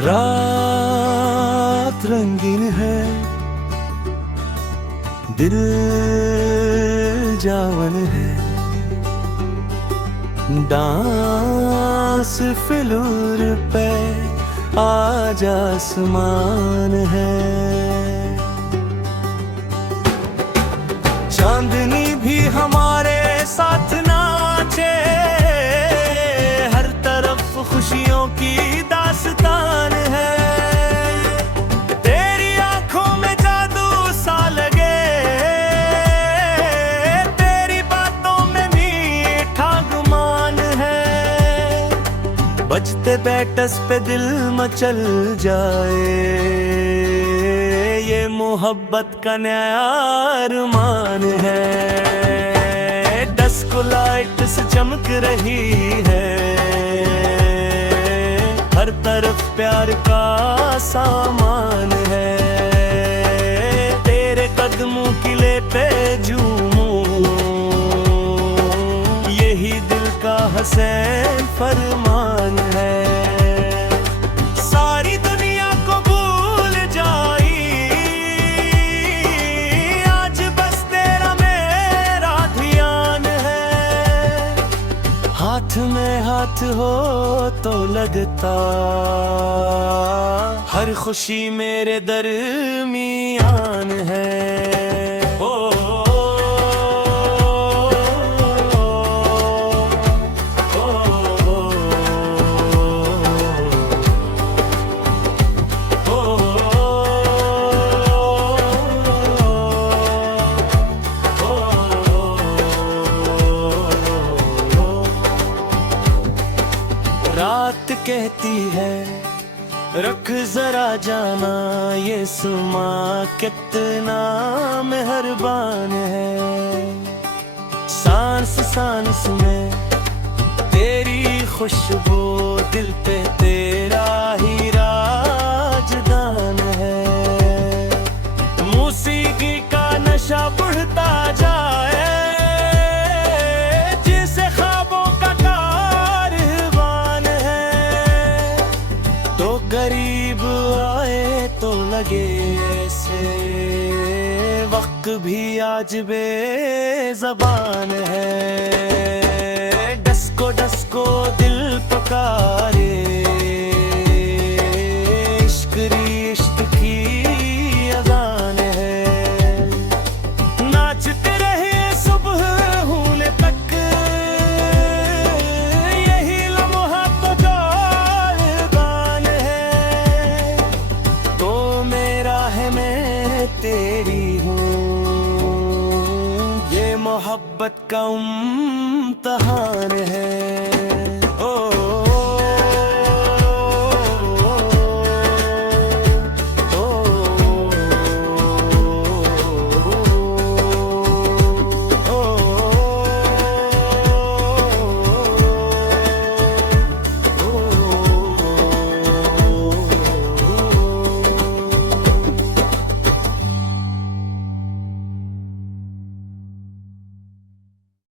रात रंगीन है, दिल जावन है, डांस फिलूर पे आज आसमान है। चांदनी भी हमारे साथ नाचे, हर तरफ खुशियों की दास्तान है। तेरी आंखों में जादू सा लगे, तेरी बातों में मीठा गुमान है। बजते बैटस पे दिल मचल जाए, ये मोहब्बत का नया अरमान है। डिस्को लाइट से चमक रही है, हर तरफ प्यार का सामान है। तेरे कदमों किले पे झूमूं, यही दिल का हसन फरमान है। सारी दुनिया को भूल जाई, आज बस तेरा मेरा ध्यान है। हाथ में हाथ हो तो लगता, हर खुशी मेरे दरमियान है। रात कहती है रख जरा जाना, ये सुमा कितना मेहरबान है। सांस सांस में तेरी खुशबू, दिल पे तेरा ही राजदान है। मौसीकी का नशा बढ़ता जाए, जिसे ख्वाबों का कारवान है। तो गरीब आए तो लगे ऐसे, वक्त भी आज बेज़बान है। डस्को डस्को दिल पुकारे, इश्क रिश्त की अज़ान है। नाचते रहे सुबह होने तक, यही लम्हा तो जालिबान है। तो मेरा है मैं तेरी हूँ, ये मोहब्बत का इम्तिहान है। ओ